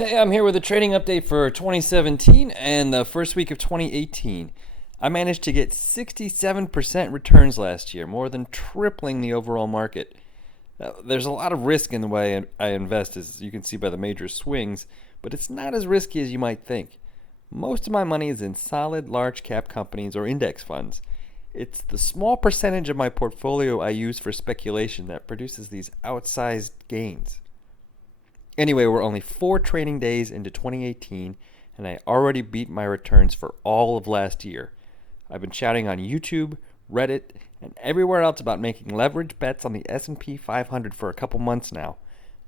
Hey, I'm here with a trading update for 2017 and the first week of 2018. I managed to get 67% returns last year, more than tripling the overall market. There's a lot of risk in the way I invest, as you can see by the major swings, but it's not as risky as you might think. Most of my money is in solid large cap companies or index funds. It's the small percentage of my portfolio I use for speculation that produces these outsized gains. Anyway, we're only 4 trading days into 2018, and I already beat my returns for all of last year. I've been shouting on YouTube, Reddit, and everywhere else about making leverage bets on the S&P 500 for a couple months now.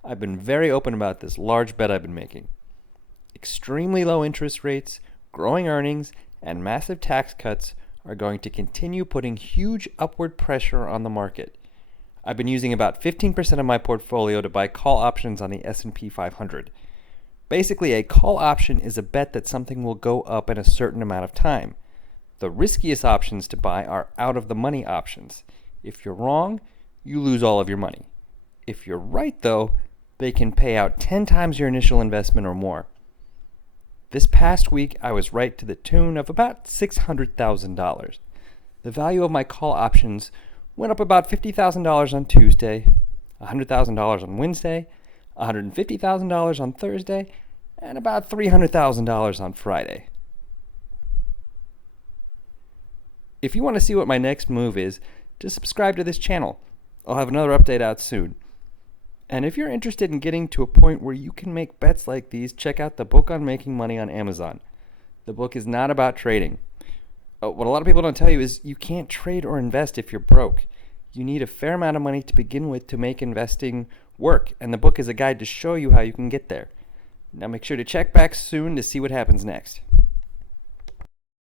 I've been very open about this large bet I've been making. Extremely low interest rates, growing earnings, and massive tax cuts are going to continue putting huge upward pressure on the market. I've been using about 15% of my portfolio to buy call options on the S&P 500. Basically, a call option is a bet that something will go up in a certain amount of time. The riskiest options to buy are out-of-the-money options. If you're wrong, you lose all of your money. If you're right, though, they can pay out 10 times your initial investment or more. This past week, I was right to the tune of about $600,000. The value of my call options went up about $50,000 on Tuesday, $100,000 on Wednesday, $150,000 on Thursday, and about $300,000 on Friday. If you want to see what my next move is, just subscribe to this channel. I'll have another update out soon. And if you're interested in getting to a point where you can make bets like these, check out the book on making money on Amazon. The book is not about trading. What a lot of people don't tell you is you can't trade or invest if you're broke. You need a fair amount of money to begin with to make investing work, and the book is a guide to show you how you can get there. Now make sure to check back soon to see what happens next.